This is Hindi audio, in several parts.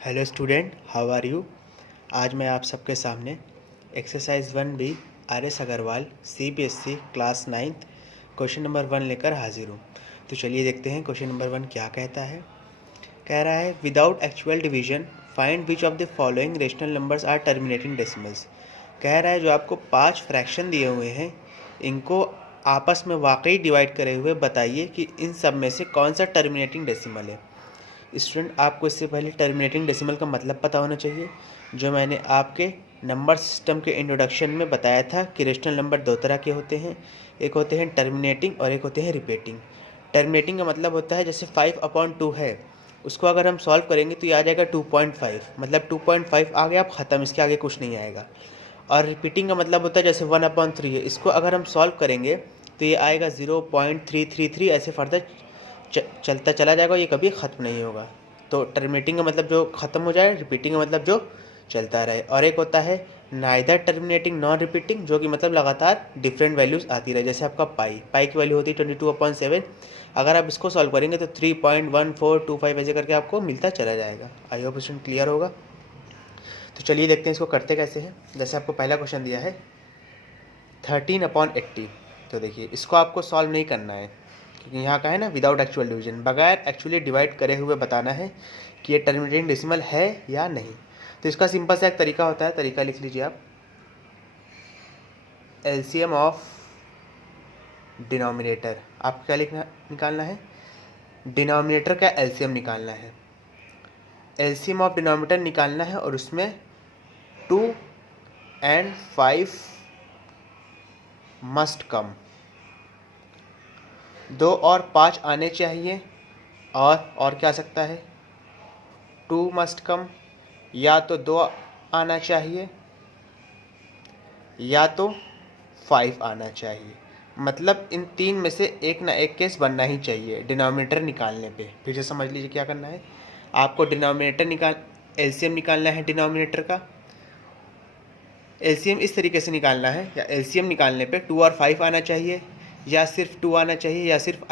Hello student, how are you. आज मैं आप सबके सामने exercise 1B RS Agarwal CBSE class 9th question number 1 लेकर हाजिर हूँ। तो चलिए देखते हैं क्वेश्चन नंबर 1 क्या कहता है। कह रहा है without actual division find which of the following rational numbers are terminating decimals. कह रहा है जो आपको 5 फ्रैक्शन दिए हुए हैं इनको आपस में वाकई डिवाइड करे हुए बताइए कि इन सब में से कौन सा टर्मिनेटिंग डेसिमल है। स्टूडेंट, आपको इससे पहले टर्मिनेटिंग डेसिमल का मतलब पता होना चाहिए, जो मैंने आपके नंबर सिस्टम के इंट्रोडक्शन में बताया था कि रेशनल नंबर दो तरह के होते हैं, एक होते हैं टर्मिनेटिंग और एक होते हैं रिपीटिंग। टर्मिनेटिंग का मतलब होता है जैसे 5/2 है, उसको अगर हम सॉल्व करेंगे तो ये आ जाएगा 2.5, मतलब 2.5 आ गया, अब ख़त्म, इसके आगे कुछ नहीं आएगा। और रिपीटिंग का मतलब होता है जैसे 1/3 है, इसको अगर हम सॉल्व करेंगे तो ये आएगा 0.333, ऐसे फर्दर चलता चला जाएगा, ये कभी ख़त्म नहीं होगा। तो टर्मिनेटिंग का मतलब जो ख़त्म हो जाए, रिपीटिंग का मतलब जो चलता रहे। और एक होता है नाइदर टर्मिनेटिंग नॉन रिपीटिंग, जो कि मतलब लगातार डिफरेंट वैल्यूज़ आती रहे। जैसे आपका पाई की वैल्यू होती है 22/7, अगर आप इसको सॉल्व करेंगे तो 3.1425 ऐसे करके आपको मिलता चला जाएगा। आई होप क्वेश्चन क्लियर होगा। तो चलिए देखते हैं इसको करते कैसे हैं। जैसे आपको पहला क्वेश्चन दिया है 13/80, तो देखिए इसको आपको सॉल्व नहीं करना है क्योंकि यहाँ का है ना विदाउट एक्चुअल डिवीजन, बगैर एक्चुअली डिवाइड करे हुए बताना है कि ये टर्मिनेटिंग डेसिमल है या नहीं। तो इसका सिंपल सा एक तरीका होता है, तरीका लिख लीजिए आप। एलसीएम ऑफ डिनोमिनेटर, आपको क्या निकालना है, डिनोमिनेटर का एलसीएम निकालना है। एलसीएम ऑफ डिनोमिनेटर निकालना है और उसमें 2 and 5 मस्ट कम, 2 और 5 आने चाहिए, और क्या आ सकता है, 2 मस्ट कम, या तो 2 आना चाहिए या तो 5 आना चाहिए। मतलब इन तीन में से एक ना एक केस बनना ही चाहिए डिनोमिनेटर निकालने पे। फिर से समझ लीजिए क्या करना है, आपको डिनोमिनेटर एलसीएम निकालना है डिनोमिनेटर का। एलसीएम इस तरीके से निकालना है, या एलसीएम निकालने पे 2 और 5 आना चाहिए, या सिर्फ 2 आना चाहिए, या सिर्फ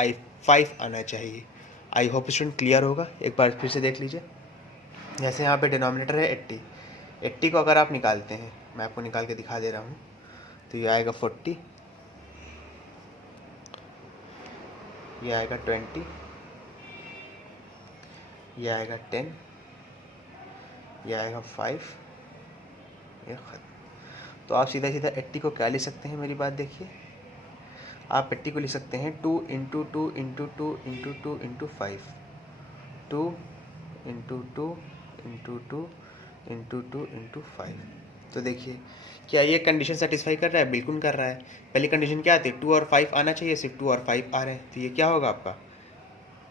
5 आना चाहिए। आई होप स्टूडेंट क्लियर होगा। एक बार फिर से देख लीजिए। जैसे यहाँ पे डिनोमिनेटर है 80 को अगर आप निकालते हैं, मैं आपको निकाल के दिखा दे रहा हूँ, तो ये आएगा 40, ये आएगा 20, ये आएगा 10, ये आएगा 5, ये ख़त्म। तो आप सीधा सीधा 80 को क्या लिख सकते हैं, मेरी बात देखिए, आप 80 को लिख सकते हैं 2 × 2 × 2 × 2 × 5, 2 × 2 × 2 × 2 × 5। तो देखिए क्या ये कंडीशन सेटिस्फाई कर रहा है, बिल्कुल कर रहा है। पहली कंडीशन क्या आती है, 2 और 5 आना चाहिए, सिर्फ 2 और 5 आ रहे हैं, तो ये क्या होगा आपका,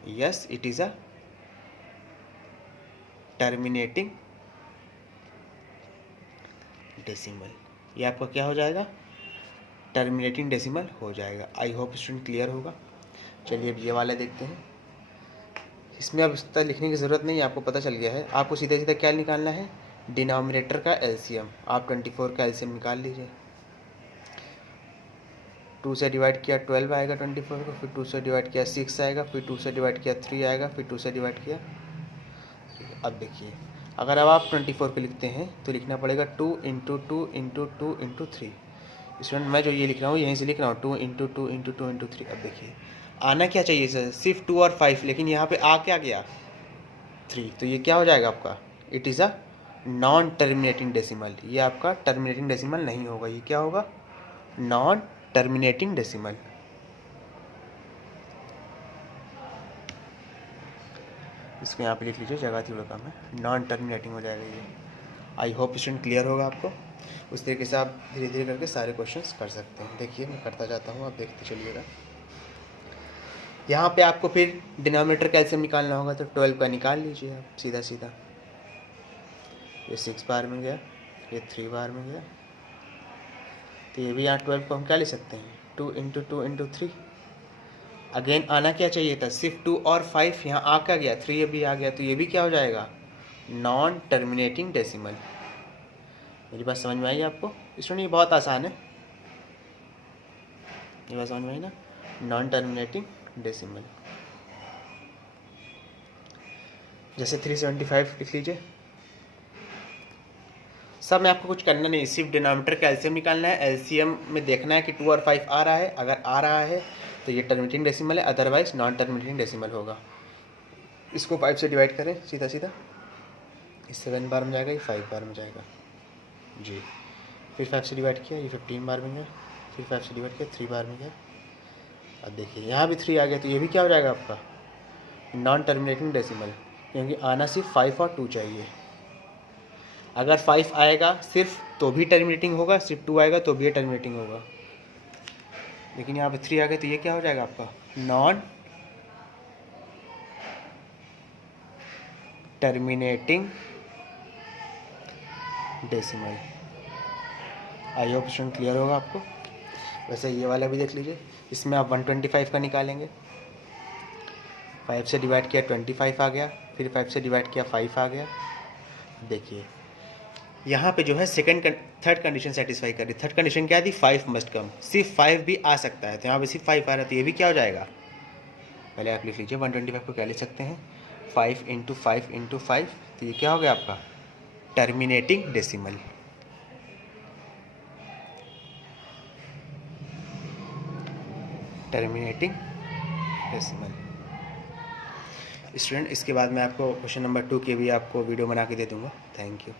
yes it is a terminating decimal. ये आपका क्या हो जाएगा, टर्मिनेटिंग डेसिमल हो जाएगा। आई होप स्टूडेंट क्लियर होगा। चलिए अब ये वाला देखते हैं। इसमें अब इतना लिखने की ज़रूरत नहीं है, आपको पता चल गया है। आपको सीधा सीधा क्या निकालना है, डिनोमिनेटर का एलसीएम। आप 24 का एलसीएम निकाल लीजिए। 2 से डिवाइड किया 12 आएगा 24 को, फिर 2 से डिवाइड किया 6 आएगा, फिर 2 से डिवाइड किया 3 आएगा, फिर 2 से डिवाइड किया। अब देखिए अगर अब आप 24 को लिखते हैं तो लिखना पड़ेगा 2 × 2 × 2 × 3। स्टूडेंट मैं जो ये लिख रहा हूँ यहीं से लिख रहा हूँ, 2 × 2 × 2 × 3। अब देखिए आना क्या चाहिए सर, सिर्फ 2 और 5, लेकिन यहाँ पे आ क्या गया, 3। तो ये क्या हो जाएगा आपका, it is a non terminating decimal. ये आपका टर्मिनेटिंग डेसिमल नहीं होगा, ये क्या होगा, नॉन टर्मिनेटिंग डेसिमल। इसको यहाँ पे लिख लीजिए, जगह थी कम है, नॉन टर्मिनेटिंग हो जाएगा ये। आई होप स्टूडेंट क्लियर होगा आपको। उस तरीके से आप धीरे धीरे करके सारे क्वेश्चंस कर सकते हैं। देखिए मैं करता जाता हूँ, आप देखते चलिएगा। यहाँ पे आपको फिर डिनोमिनेटर का एलसीएम निकालना होगा, तो 12 का निकाल लीजिए आप सीधा सीधा। ये 6 बार में गया, ये 3 बार में गया, तो ये भी यहाँ 12 को हम क्या ले सकते हैं, 2 × 2 × 3। अगेन आना क्या चाहिए था, सिर्फ 2 और 5, यहाँ आ क्या गया, 3 भी आ गया, तो ये भी क्या हो जाएगा, नॉन टर्मिनेटिंग डेसिमल। मेरी बात समझ में आई आपको स्टूडेंट, ये बहुत आसान है, ये बात समझ में आई ना, नॉन टर्मिनेटिंग डेसिमल। जैसे 375 लिख लीजिए, सब में आपको कुछ करना नहीं, सिर्फ डिनोमिनेटर का एलसीएम निकालना है। एलसीएम में देखना है कि 2 और 5 आ रहा है, अगर आ रहा है तो ये टर्मिनेटिंग डेसिमल है, अदरवाइज नॉन टर्मिनेटिंग डेसिमल होगा। इसको 5 से डिवाइड करें सीधा सीधा, इस 7 बार में जाएगा, ये 5 बार में जाएगा जी। फिर 5 से डिवाइड किया, ये 15 बार में गया, फिर 5 से डिवाइड किया, 3 बार में गया। अब देखिए यहाँ भी 3 आ गया, तो ये भी क्या हो जाएगा आपका नॉन टर्मिनेटिंग डेसिमल, क्योंकि आना सिर्फ 5 और 2 चाहिए। अगर 5 आएगा सिर्फ तो भी टर्मिनेटिंग होगा, सिर्फ 2 आएगा तो भी टर्मिनेटिंग होगा, लेकिन यहाँ पे 3 आ गया, तो ये क्या हो जाएगा आपका non terminating decimal. I hope question clear होगा आपको। वैसे ये वाला भी देख लीजिए, इसमें आप 125 का निकालेंगे, 5 से डिवाइड किया 25 आ गया, फिर 5 से डिवाइड किया 5 आ गया। देखिए यहाँ पे जो है थर्ड कंडीशन सेटिस्फाई कर रही। थर्ड कंडीशन क्या थी, 5 मस्ट कम, सिर्फ 5 भी आ सकता है, तो यहाँ पे सिर्फ 5 आ रहा है, तो ये भी क्या हो जाएगा, पहले आप लिख लीजिए 125 को क्या लिख सकते हैं 5 × 5 × 5, तो ये क्या हो गया आपका terminating decimal. Terminating decimal. Student इसके बाद मैं आपको क्वेश्चन नंबर 2 के भी आपको वीडियो बना के दे दूँगा। Thank you.